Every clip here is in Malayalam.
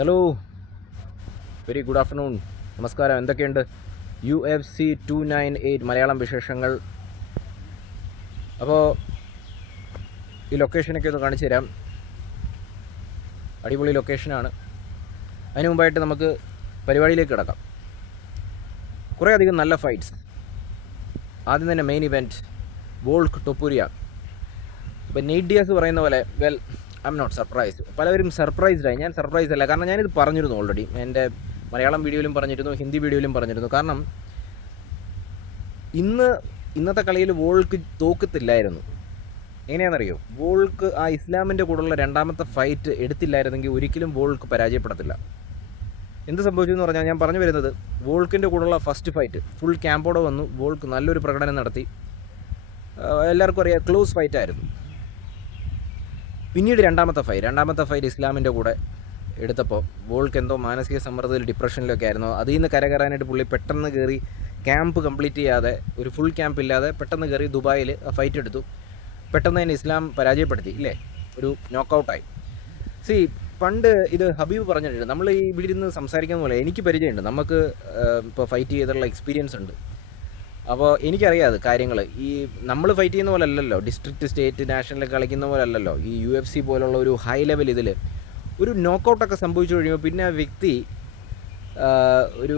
Hello, very good afternoon. നമസ്കാരം. എന്തൊക്കെയുണ്ട്? UFC 298 മലയാളം വിശേഷങ്ങൾ. അപ്പോൾ ഈ ലൊക്കേഷനൊക്കെ ഒന്ന് കാണിച്ചു തരാം. അടിപൊളി ലൊക്കേഷനാണ്. അതിന് മുമ്പായിട്ട് നമുക്ക് പരിപാടിയിലേക്ക് കിടക്കാം. കുറേ അധികം നല്ല ഫൈറ്റ്സ്. ആദ്യം തന്നെ മെയിൻ ഇവൻറ്റ് വോൾക്ക് ടൊപ്പൂരിയ. ഇപ്പോൾ നെയ്റ്റ് ഡിയാസ് പറയുന്ന പോലെ ഐ എം നോട്ട് സർപ്രൈസ്ഡ്. പലവരും സർപ്രൈസ്ഡായി. ഞാൻ സർപ്രൈസ് അല്ല, കാരണം ഞാനിത് പറഞ്ഞിരുന്നു ഓൾറെഡി. എൻ്റെ മലയാളം വീഡിയോയിലും പറഞ്ഞിരുന്നു, ഹിന്ദി വീഡിയോയിലും പറഞ്ഞിരുന്നു. കാരണം ഇന്നത്തെ കളിയിൽ വോൾക്ക് തോക്കത്തില്ലായിരുന്നു. എങ്ങനെയാണെന്നറിയോ? വോൾക്ക് ആ ഇസ്ലാമിൻ്റെ കൂടെയുള്ള രണ്ടാമത്തെ ഫൈറ്റ് എടുത്തില്ലായിരുന്നെങ്കിൽ ഒരിക്കലും വോൾക്ക് പരാജയപ്പെടത്തില്ല. എന്ത് സംഭവിച്ചു എന്ന് പറഞ്ഞാൽ, ഞാൻ പറഞ്ഞു വരുന്നത്, വോൾക്കിൻ്റെ കൂടെയുള്ള ഫസ്റ്റ് ഫൈറ്റ് ഫുൾ ക്യാമ്പോടെ വന്നു. വോൾക്ക് നല്ലൊരു പ്രകടനം നടത്തി. എല്ലാവർക്കും അറിയാം, ക്ലോസ് ഫൈറ്റായിരുന്നു. പിന്നീട് രണ്ടാമത്തെ ഫൈറ്റ് ഇസ്ലാമിൻ്റെ കൂടെ എടുത്തപ്പോൾ വോൾക്ക് എന്തോ മാനസിക സമ്മർദ്ദത്തിൽ, ഡിപ്രഷനിലൊക്കെ ആയിരുന്നു. അതിൽ നിന്ന് കരകയറാനായിട്ട് പുള്ളി പെട്ടെന്ന് കയറി, ക്യാമ്പ് കംപ്ലീറ്റ് ചെയ്യാതെ, ഒരു ഫുൾ ക്യാമ്പ് ഇല്ലാതെ പെട്ടെന്ന് കയറി ദുബായിൽ ആ ഫൈറ്റ് എടുത്തു. പെട്ടെന്ന് തന്നെ ഇസ്ലാം പരാജയപ്പെടുത്തി, ഇല്ലേ? ഒരു നോക്കൗട്ടായി. പണ്ട് ഇത് ഹബീബ് പറഞ്ഞിട്ടുണ്ട്. നമ്മൾ ഈ ഇവിടെ ഇരുന്ന് സംസാരിക്കുന്ന പോലെ എനിക്ക് പരിചയമുണ്ട്. നമുക്ക് ഇപ്പോൾ ഫൈറ്റ് ചെയ്തിട്ടുള്ള എക്സ്പീരിയൻസ് ഉണ്ട്. അപ്പോൾ എനിക്കറിയാം അത് കാര്യങ്ങൾ. ഈ നമ്മൾ ഫൈറ്റ് ചെയ്യുന്ന പോലെ അല്ലല്ലോ, ഡിസ്ട്രിക്റ്റ്, സ്റ്റേറ്റ്, നാഷണലൊക്കെ കളിക്കുന്ന പോലെ അല്ലല്ലോ. ഈ UFC പോലുള്ള ഒരു ഹൈ ലെവൽ ഇതിൽ ഒരു നോക്കൗട്ടൊക്കെ സംഭവിച്ചു കഴിയുമ്പോൾ പിന്നെ ആ വ്യക്തി ഒരു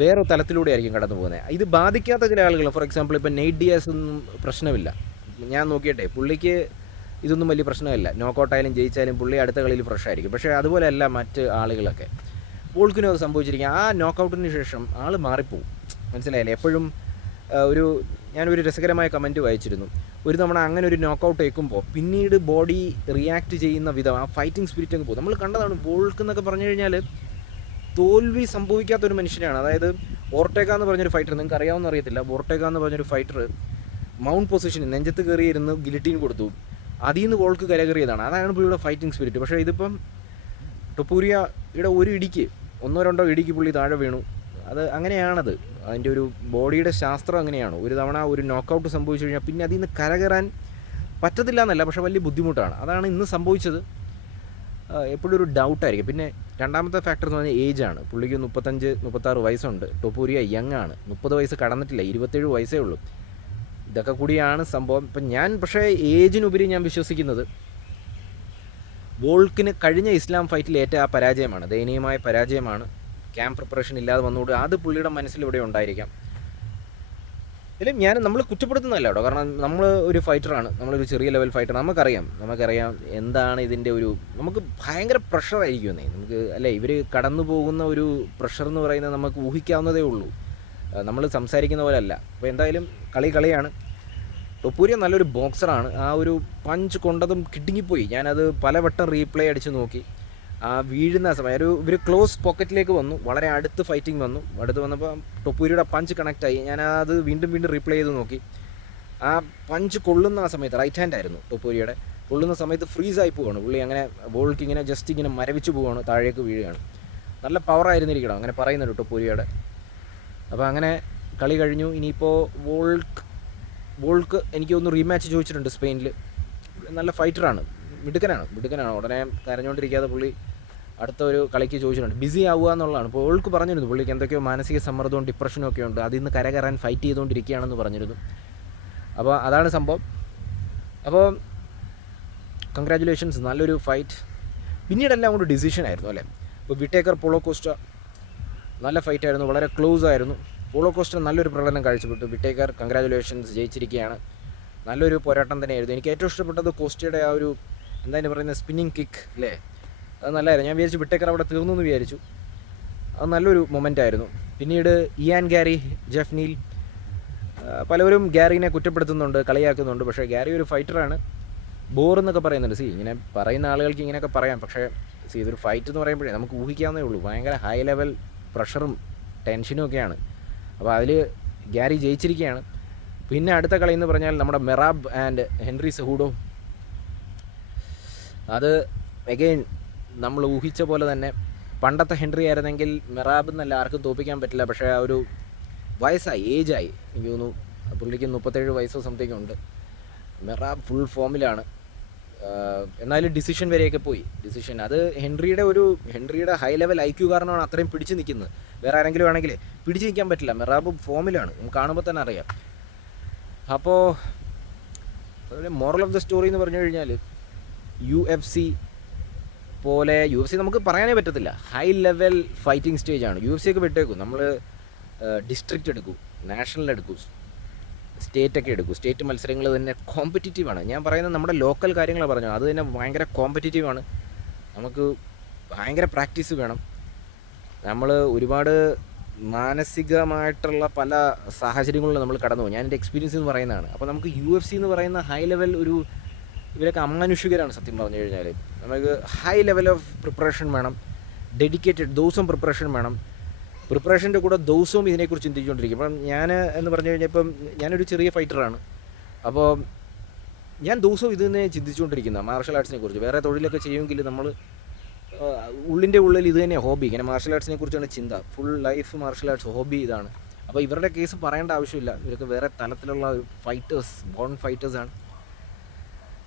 വേറെ തലത്തിലൂടെ ആയിരിക്കും കടന്നു പോകുന്നത്. ഇത് ബാധിക്കാത്ത ചില ആളുകൾ, ഫോർ എക്സാമ്പിൾ ഇപ്പോൾ നെയ്റ്റ് ഡിയാസ് ഒന്നും പ്രശ്നമില്ല. ഞാൻ നോക്കിയിട്ടെ, പുള്ളിക്ക് ഇതൊന്നും വലിയ പ്രശ്നമില്ല. നോക്കൗട്ടായാലും ജയിച്ചാലും പുള്ളി അടുത്ത കളിയിൽ ഫ്രഷ് ആയിരിക്കും. പക്ഷേ അതുപോലെയല്ല മറ്റ് ആളുകളൊക്കെ. വോൾക്കിനും അത് സംഭവിച്ചിരിക്കുക. ആ നോക്കൗട്ടിന് ശേഷം ആൾ മാറിപ്പോവും. മനസ്സിലായില്ലേ? എപ്പോഴും ഞാനൊരു രസകരമായ കമൻറ്റ് വായിച്ചിരുന്നു. ഒരു തവണ അങ്ങനെ ഒരു നോക്കൗട്ട് ഏൽക്കുമ്പോൾ പിന്നീട് ബോഡി റിയാക്ട് ചെയ്യുന്ന വിധം, ആ ഫൈറ്റിംഗ് സ്പിരിറ്റ് അങ്ങ് പോകും. നമ്മൾ കണ്ടതാണ്. വോൾക്ക് എന്നൊക്കെ പറഞ്ഞു കഴിഞ്ഞാൽ തോൽവി സംഭവിക്കാത്തൊരു മനുഷ്യനാണ്. അതായത് ഓർട്ടേഗ എന്ന് പറഞ്ഞൊരു ഫൈറ്റർ, നിങ്ങൾക്ക് അറിയാവുന്ന അറിയത്തില്ല. ഓർട്ടേഗ എന്ന് പറഞ്ഞൊരു ഫൈറ്റർ മൗണ്ട് പൊസിഷനിൽ നെഞ്ചത്ത് കയറിയിരുന്ന് ഗിലിറ്റീൻ കൊടുത്തു. അതിൽ നിന്ന് വോൾക്ക് കരകയറിയതാണ്. അതാണ് പുള്ളിയുടെ ഫൈറ്റിംഗ് സ്പിരിറ്റ്. പക്ഷേ ഇതിപ്പം ടൊപ്പൂരിയയുടെ ഒരു ഇടിക്ക്, ഒന്നോ രണ്ടോ ഇടിക്ക് പുള്ളി താഴെ വീണു. അത് അങ്ങനെയാണത്. അതിൻ്റെ ഒരു ബോഡിയുടെ ശാസ്ത്രം അങ്ങനെയാണ്. ഒരു തവണ ഒരു നോക്കൗട്ട് സംഭവിച്ചു കഴിഞ്ഞാൽ പിന്നെ അതിൽ നിന്ന് കരകയറാൻ പറ്റത്തില്ല എന്നല്ല, പക്ഷേ വലിയ ബുദ്ധിമുട്ടാണ്. അതാണ് ഇന്ന് സംഭവിച്ചത്. എപ്പോഴും ഒരു ഡൗട്ടായിരിക്കും. പിന്നെ രണ്ടാമത്തെ ഫാക്ടർ എന്ന് പറഞ്ഞാൽ ഏജാണ്. പുള്ളിക്ക് 35-36 വയസ്സുണ്ട്. ടൊപ്പൂരിയ യങ് ആണ്. 30 വയസ്സ് കടന്നിട്ടില്ല, 27 വയസ്സേ ഉള്ളൂ. ഇതൊക്കെ കൂടിയാണ് സംഭവം. പക്ഷേ ഏജിനുപരി ഞാൻ വിശ്വസിക്കുന്നത് വോൾക്കിന് കഴിഞ്ഞ ഇസ്ലാം ഫൈറ്റിൽ ഏറ്റ ആ പരാജയമാണ്, ദയനീയമായ പരാജയമാണ്. ക്യാമ്പ് പ്രിപ്പറേഷൻ ഇല്ലാതെ വന്നുകൊണ്ട് അത് പുള്ളിയുടെ മനസ്സിലിവിടെ ഉണ്ടായിരിക്കാം. നമ്മൾ കുറ്റപ്പെടുത്തുന്നതല്ല കേട്ടോ. കാരണം നമ്മൾ ഒരു ഫൈറ്ററാണ്, നമ്മളൊരു ചെറിയ ലെവൽ ഫൈറ്റർ. നമുക്കറിയാം എന്താണ് ഇതിൻ്റെ നമുക്ക് ഭയങ്കര പ്രഷറായിരിക്കും. നമുക്ക് അല്ലേ, ഇവർ കടന്നു പോകുന്ന ഒരു പ്രഷർ എന്ന് പറയുന്നത് നമുക്ക് ഊഹിക്കാവുന്നതേ ഉള്ളൂ. നമ്മൾ സംസാരിക്കുന്ന പോലെ അല്ല. അപ്പോൾ എന്തായാലും കളിയാണ്. ടൊപ്പൂരിയ നല്ലൊരു ബോക്സറാണ്. ആ ഒരു പഞ്ച് കൊണ്ടതും കിടുങ്ങിപ്പോയി. ഞാനത് പലവട്ടം റീപ്ലേ അടിച്ച് നോക്കി. ആ വീഴുന്ന സമയം ഇവർ ക്ലോസ് പോക്കറ്റിലേക്ക് വന്നു, വളരെ അടുത്ത് ഫൈറ്റിംഗ് വന്നു. അടുത്ത് വന്നപ്പോൾ ടൊപ്പൂരിയുടെ പഞ്ച് കണക്റ്റായി. ഞാനത് വീണ്ടും റീപ്ലേ ചെയ്ത് നോക്കി. ആ പഞ്ച് കൊള്ളുന്ന ആ സമയത്ത്, റൈറ്റ് ഹാൻഡ് ആയിരുന്നു ടൊപ്പൂരിയുടെ, കൊള്ളുന്ന സമയത്ത് ഫ്രീസായി പോവുകയാണ് പുള്ളി. അങ്ങനെ ബോൾക്ക് ഇങ്ങനെ ജസ്റ്റ് ഇങ്ങനെ മരവിച്ച് പോവുകയാണ്, താഴേക്ക് വീഴുകയാണ്. നല്ല പവറായിരുന്നിരിക്കണം, അങ്ങനെ പറയുന്നുണ്ട് ടൊപ്പൂരിയുടെ. അപ്പോൾ അങ്ങനെ കളി കഴിഞ്ഞു. ഇനിയിപ്പോൾ വോൾക്ക് എനിക്കൊന്ന് റീമാച്ച് ചോദിച്ചിട്ടുണ്ട് സ്പെയിനിൽ. നല്ല ഫൈറ്ററാണ്, മിടുക്കനാണ്. ഉടനെ കരഞ്ഞുകൊണ്ടിരിക്കാതെ പുള്ളി അടുത്ത ഒരു കളിക്ക് ചോദിച്ചിട്ടുണ്ട്. ബിസി ആവുക എന്നുള്ളതാണ്. ഇപ്പോൾ വോൾക്ക് പറഞ്ഞിരുന്നു പുള്ളിക്ക് എന്തൊക്കെയോ മാനസിക സമ്മർദ്ദവും ഡിപ്രഷനും ഒക്കെ ഉണ്ട്, അതിൽ നിന്ന് കരകയറാൻ ഫൈറ്റ് ചെയ്തുകൊണ്ടിരിക്കുകയാണെന്ന് പറഞ്ഞിരുന്നു. അപ്പോൾ അതാണ് സംഭവം. അപ്പോൾ കൺഗ്രാജുലേഷൻസ്, നല്ലൊരു ഫൈറ്റ്. പിന്നീടെല്ലാം കൊണ്ട് ഡിസിഷനായിരുന്നു അല്ലേ. ഇപ്പോൾ വിട്ടേക്കർ പോളോ കോസ്റ്റ നല്ല ഫൈറ്റായിരുന്നു, വളരെ ക്ലോസ് ആയിരുന്നു. പോളോ കോസ്റ്റ നല്ലൊരു പ്രകടനം കാഴ്ചപ്പെട്ടു. Whitaker congratulations, ജയിച്ചിരിക്കുകയാണ്. നല്ലൊരു പോരാട്ടം തന്നെയായിരുന്നു. എനിക്ക് ഏറ്റവും ഇഷ്ടപ്പെട്ടത് കോസ്റ്റയുടെ ആ ഒരു എന്തായാലും പറയുന്നത് സ്പിന്നിങ് കിക്ക് അല്ലേ, അത് നല്ലതായിരുന്നു. ഞാൻ വിചാരിച്ചു വിട്ടേക്കർ അവിടെ തീർന്നു എന്ന് വിചാരിച്ചു. അത് നല്ലൊരു മൊമെൻ്റ് ആയിരുന്നു. പിന്നീട് ഇയാൻ ഗാരി, ജെഫ് നീൽ, പലവരും ഗാരിനെ കുറ്റപ്പെടുത്തുന്നുണ്ട്, കളിയാക്കുന്നുണ്ട്. പക്ഷേ ഗാരി ഒരു ഫൈറ്ററാണ്. ബോറെന്നൊക്കെ പറയുന്നുണ്ട്. ഇങ്ങനെ പറയുന്ന ആളുകൾക്ക് ഇങ്ങനെയൊക്കെ പറയാം. പക്ഷേ ഇതൊരു ഫൈറ്റ് എന്ന് പറയുമ്പോഴേ നമുക്ക് ഊഹിക്കാവുന്നേ ഉള്ളൂ. ഭയങ്കര ഹൈ ലെവൽ പ്രഷറും ടെൻഷനും ഒക്കെയാണ്. അപ്പോൾ അതിൽ ഗാരി ജയിച്ചിരിക്കുകയാണ്. പിന്നെ അടുത്ത കളി എന്ന് പറഞ്ഞാൽ നമ്മുടെ മെറാബ് ആൻഡ് ഹെൻറി സെഹൂഡോ. അത് അഗെയിൻ നമ്മൾ ഊഹിച്ച പോലെ തന്നെ പണ്ടത്തെ ഹെൻറി ആയിരുന്നെങ്കിൽ മെറാബ് എന്നല്ല ആർക്കും തോൽപ്പിക്കാൻ പറ്റില്ല. പക്ഷേ ആ ഒരു വയസ്സായി, ഏജായി. എനിക്ക് തോന്നുന്നു പുള്ളിക്ക് 37 വയസ്സോ സംതിങ് ഉണ്ട്. മെറാബ് ഫുൾ ഫോമിലാണ്. എന്നാലും ഡിസിഷൻ വരെയൊക്കെ പോയി. ഡിസിഷൻ അത് ഹെൻറിയുടെ ഹൈ ലെവൽ IQ കാരണമാണ് അത്രയും പിടിച്ച് നിൽക്കുന്നത്. വേറെ ആരെങ്കിലും ആണെങ്കിൽ പിടിച്ച് നിൽക്കാൻ പറ്റില്ല. മെറാബ് ഫോമിലാണ്, നമുക്ക് കാണുമ്പോൾ തന്നെ അറിയാം. അപ്പോൾ മോറൽ ഓഫ് ദ സ്റ്റോറി എന്ന് പറഞ്ഞു കഴിഞ്ഞാൽ UFC പോലെ UFC നമുക്ക് പറയാനേ പറ്റത്തില്ല. ഹൈ ലെവൽ ഫൈറ്റിംഗ് സ്റ്റേജാണ്. UFC ഒക്കെ വിട്ടേക്കും. നമ്മൾ ഡിസ്ട്രിക്റ്റ് എടുക്കും, നാഷണൽ എടുക്കും, സ്റ്റേറ്റൊക്കെ എടുക്കും. സ്റ്റേറ്റ് മത്സരങ്ങൾ തന്നെ കോമ്പറ്റീറ്റീവാണ്. ഞാൻ പറയുന്നത് നമ്മുടെ ലോക്കൽ കാര്യങ്ങളാണ് പറഞ്ഞത്, അത് തന്നെ ഭയങ്കര കോമ്പറ്റീറ്റീവാണ്. നമുക്ക് ഭയങ്കര പ്രാക്ടീസ് വേണം. നമ്മൾ ഒരുപാട് മാനസികമായിട്ടുള്ള പല സാഹചര്യങ്ങളിലും നമ്മൾ കടന്നു പോകും. ഞാൻ എൻ്റെ എക്സ്പീരിയൻസ് എന്ന് പറയുന്നതാണ്. അപ്പോൾ നമുക്ക് UFC എന്ന് പറയുന്ന ഹൈ ലെവൽ ഇവരൊക്കെ അമാനുഷികരാണ് സത്യം പറഞ്ഞു കഴിഞ്ഞാൽ. നമുക്ക് ഹൈ ലെവൽ ഓഫ് പ്രിപ്പറേഷൻ വേണം, ഡെഡിക്കേറ്റഡ് ദിവസവും പ്രിപ്പറേഷൻ വേണം. പ്രിപ്പറേഷൻ്റെ കൂടെ ദിവസവും ഇതിനെക്കുറിച്ച് ചിന്തിച്ചുകൊണ്ടിരിക്കും. ഇപ്പം ഞാൻ എന്ന് പറഞ്ഞു കഴിഞ്ഞാൽ ഇപ്പം ഞാനൊരു ചെറിയ ഫൈറ്ററാണ്. അപ്പോൾ ഞാൻ ദിവസവും ഇതിനെ ചിന്തിച്ചുകൊണ്ടിരിക്കുന്ന മാർഷൽ ആർട്സിനെ കുറിച്ച്. വേറെ തൊഴിലൊക്കെ ചെയ്യുമെങ്കിൽ നമ്മൾ ഉള്ളിൻ്റെ ഉള്ളിൽ ഇത് തന്നെ ഹോബി. ഇങ്ങനെ മാർഷൽ ആർട്സിനെ കുറിച്ചാണ് ചിന്ത. Full life martial arts hobby ഇതാണ്. അപ്പോൾ ഇവരുടെ കേസ് പറയേണ്ട ആവശ്യമില്ല. ഇവരൊക്കെ വേറെ തലത്തിലുള്ള ഫൈറ്റേഴ്സ്, ബോൺ ഫൈറ്റേഴ്സാണ്.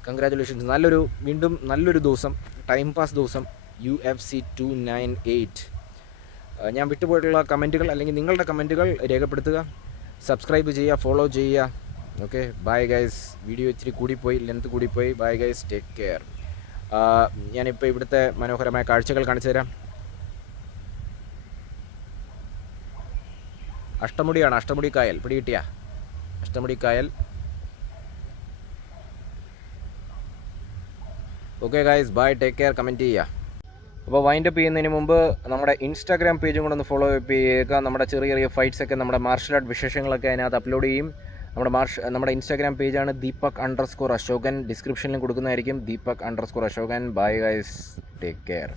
കൺഗ്രാജുലേഷൻസ്. വീണ്ടും നല്ലൊരു ദിവസം, ടൈം പാസ് ദിവസം. UFC 298. ഞാൻ വിട്ടുപോയിട്ടുള്ള കമൻറ്റുകൾ അല്ലെങ്കിൽ നിങ്ങളുടെ കമൻറ്റുകൾ രേഖപ്പെടുത്തുക, സബ്സ്ക്രൈബ് ചെയ്യുക, ഫോളോ ചെയ്യുക. Okay, bye guys. വീഡിയോ ഇച്ചിരി കൂടിപ്പോയി, ലെങ്ത് കൂടിപ്പോയി. Bye guys, take care. ഞാനിപ്പോൾ ഇവിടുത്തെ മനോഹരമായ കാഴ്ചകൾ കാണിച്ചു തരാം. അഷ്ടമുടിയാണ്, അഷ്ടമുടി കായൽ. പിടികിട്ടിയ അഷ്ടമുടി കായൽ. Okay guys, bye, take care. Comment ചെയ്യുക. അപ്പോൾ വൈൻഡപ്പ് ചെയ്യുന്നതിന് മുമ്പ് നമ്മുടെ ഇൻസ്റ്റാഗ്രാം പേജും കൂടെ ഒന്ന് ഫോളോ അപ്പ് ചെയ്യുക. നമ്മുടെ ചെറിയ ചെറിയ ഫൈറ്റ്സൊക്കെ, നമ്മുടെ മാർഷൽ ആർട്ട് വിശേഷങ്ങളൊക്കെ അതിനകത്ത് അപ്ലോഡ് ചെയ്യും. നമ്മുടെ ഇൻസ്റ്റാഗ്രാം പേജാണ് Deepak_Ashokhan. ഡിസ്ക്രിപ്ഷനിലും കൊടുക്കുന്നതായിരിക്കും. Deepak_Ashokhan. Bye guys, take care.